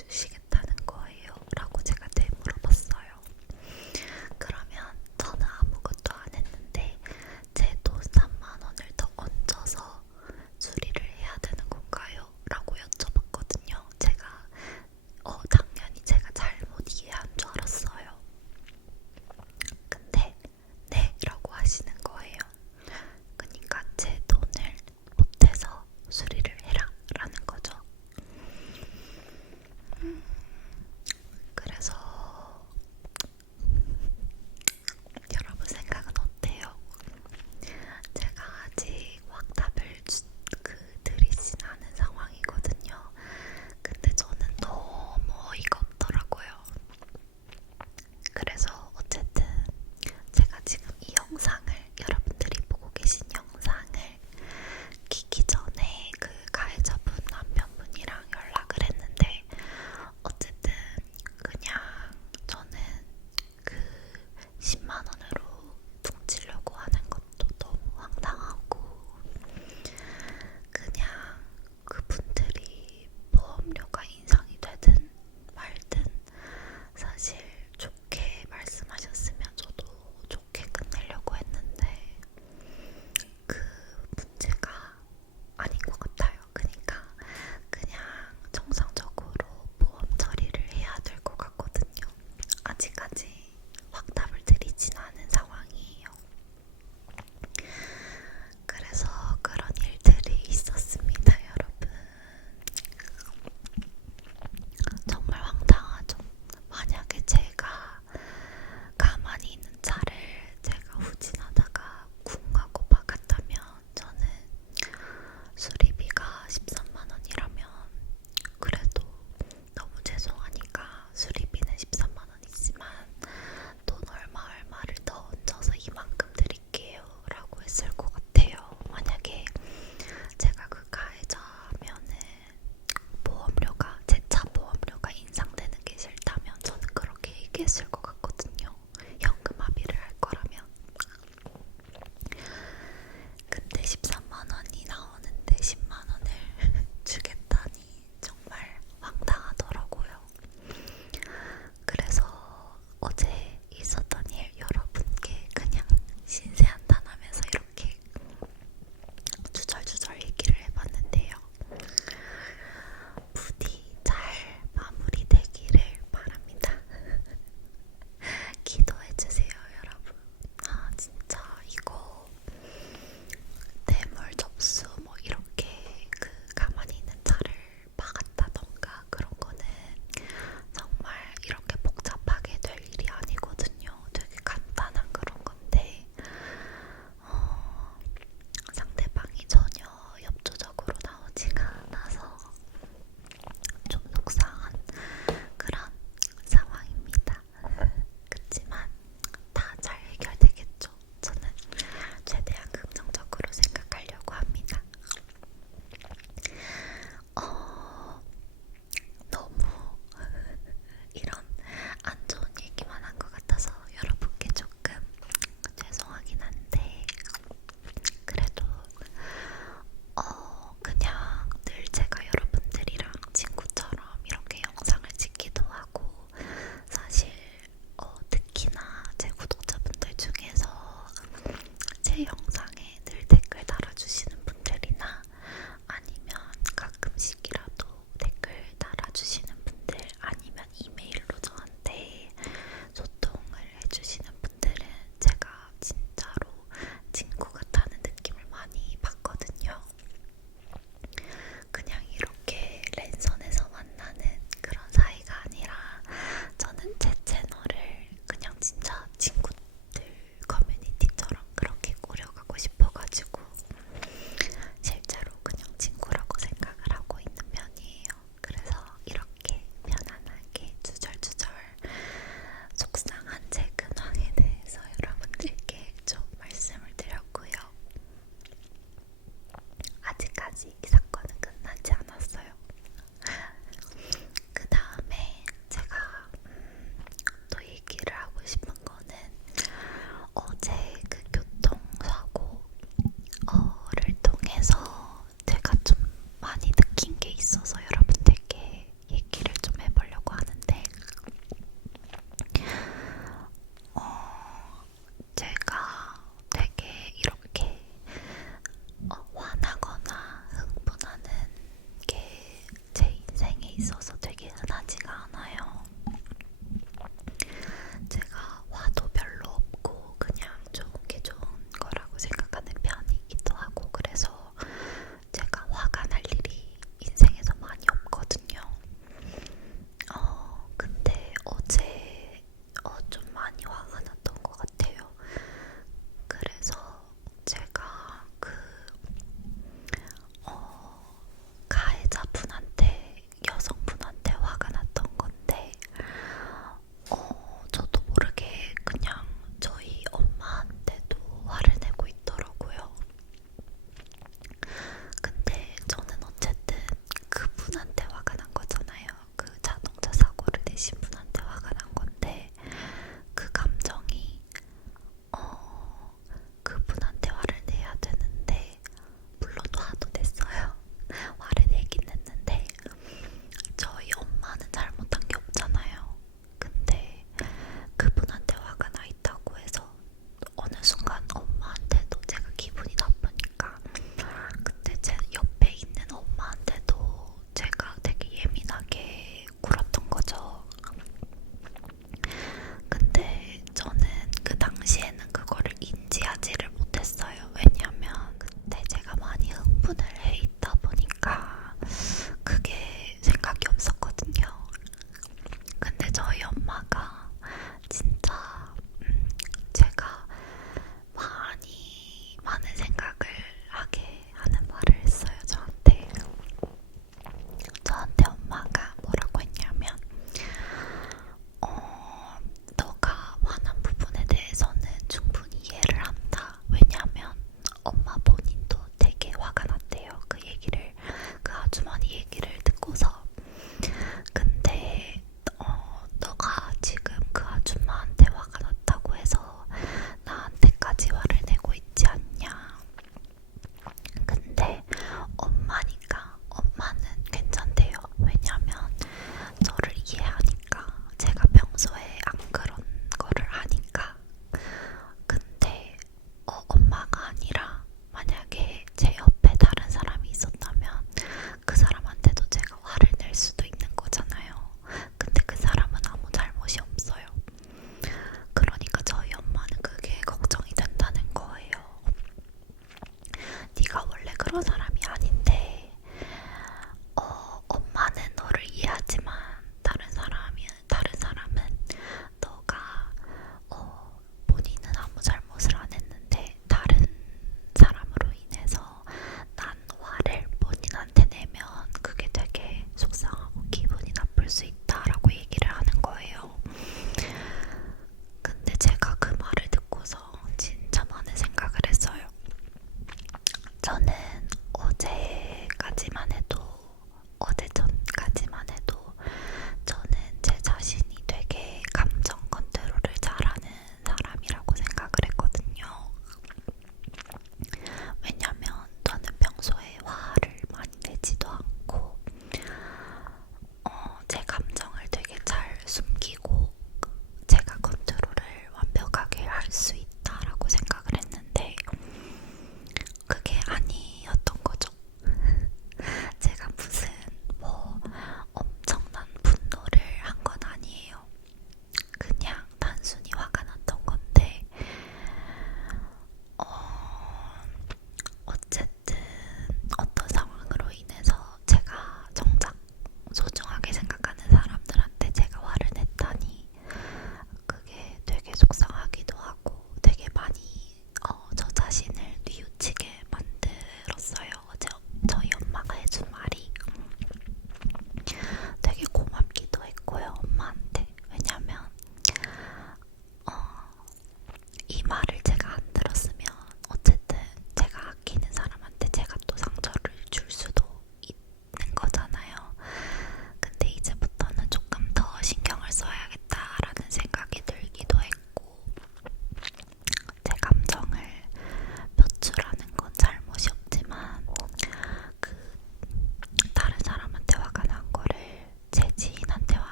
해주시겠다는 거예요? 라고 제가 되물어봤어요. 그러면 저는 아무것도 안 했는데 제 돈 3만 원을 더 얹어서 수리를 해야 되는 건가요? 라고 여쭤봤거든요. 제가 당연히 제가 잘못 이해한 줄 알았어요. 근데 네 라고 하시는 거예요. 그러니까 제 돈을 못해서 수리를 해라 라는 거죠. 그래서 여러분 생각은 어때요? 제가 아직 확답을 드리진 않은 상황이거든요. 근데 저는 너무 어이가 없더라고요. 그래서 어쨌든 제가 지금 이 영상을, 여러분들이 보고 계신 영상을 키기 전에 그 가해자분 남편분이랑 연락을 했는데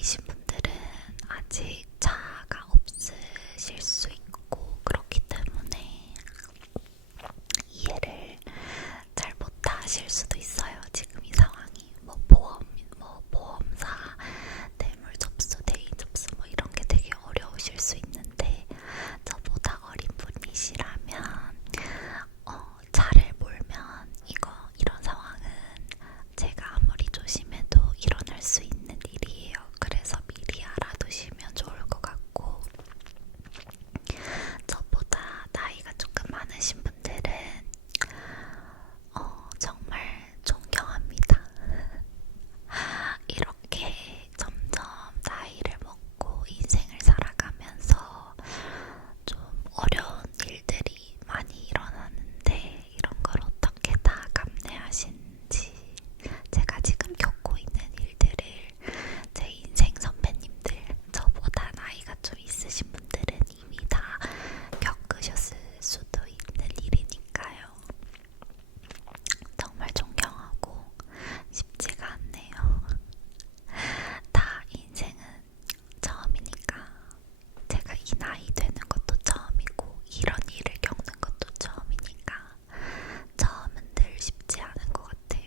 나이신 분들은 아직 차가 없으실 수 있고 그렇기 때문에 이해를 잘 못하실 수도 있어요. 지금 이 상황이 보험사, 뇌물 접수, 대인 접수 이런 게 되게 어려우실 수 있는데 저보다 어린 분이시라면 차를 몰면 이런 상황은 제가 아무리 조심해도 일어날 수 있는 일이에요. 그래서 미리 알아두시면 좋을 것 같고, 저보다 나이가 조금 많으신 분들은 정말 존경합니다. 이렇게 점점 나이를 먹고 인생을 살아가면서 좀 어려운 일들이 많이 일어나는데 이런 걸 어떻게 다 감내하시는지, 제가 지금 겪고 있는 일들을 제 인생 선배님들, 저보다 나이가 좀 있으신 분들은 이미 다 겪으셨을 수도 있는 일이니까요. 정말 존경하고 쉽지가 않네요. 다 인생은 처음이니까, 제가 이 나이 되는 것도 처음이고 이런 일을 겪는 것도 처음이니까 처음은 늘 쉽지 않은 것 같아요.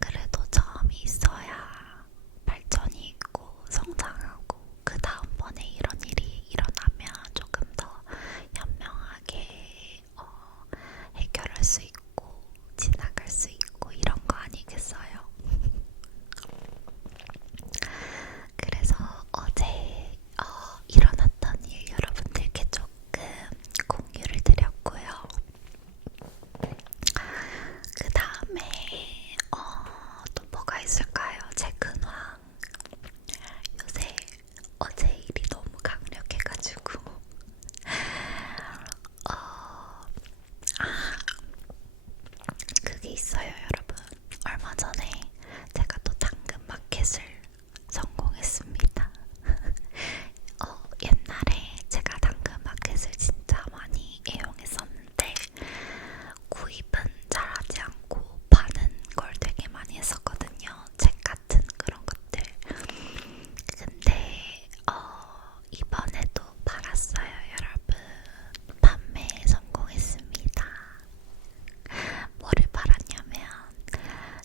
그래도 처음이 있어야 발전이 있고 성장하고 그 다음번에 이런 일이 일어나면 조금 더 현명하게 해결할 수 있고 지나갈 수 있고 이런 거 아니겠어요? 그래서 어제 일어났던 일 여러분들께 조금 공유를 드렸고요. 그 다음에 또 뭐가 있을까요? 제 근황. 요새 어제 일이 너무 강력해가지고 그게 있어요, 여러분. 얼마 전에 제가 또 당근 마켓을 성공했습니다. 옛날에 제가 당근 마켓을 진짜 많이 애용했었는데 구입은 잘하지 않고 파는 걸 되게 많이 했었거든요. 책 같은 그런 것들. 근데 이번에도 팔았어요, 여러분. 판매에 성공했습니다. 뭐를 팔았냐면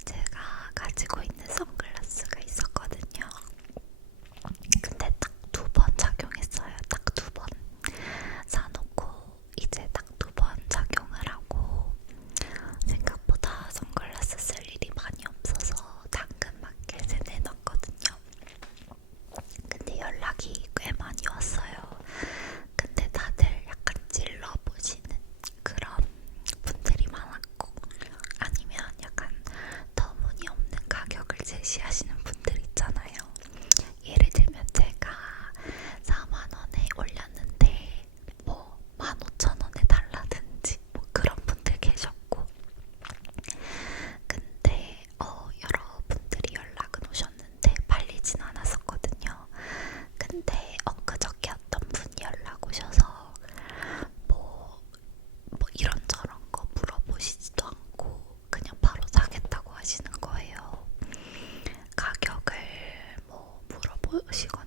제가 가지고 있는 선글라스가 있었거든요. 근데 딱 2번 착용했어요. 딱 2번 사놓고 이제 딱 2번 착용을 하고, 생각보다 선글라스 쓸 일이 많이 없어서 당근마켓에 내놨거든요. 근데 연락이 꽤 많이 왔어요. 근데 다들 약간 찔러보시는 그런 분들이 많았고, 아니면 약간 터무니없는 가격을 제시하시는 분들 있잖아요. 예를 들면 제가 4만원에 올렸는데 15,000원에 달라든지 그런 분들 계셨고, 근데 여러분들이 연락은 오셨는데 팔리진 않았었거든요. 근데 엊그저께 어떤 분이 연락 오셔서 이런저런 거 물어보시지도 않고 그냥 바로 사겠다고 하시는 거예요. 가격을 물어보시거나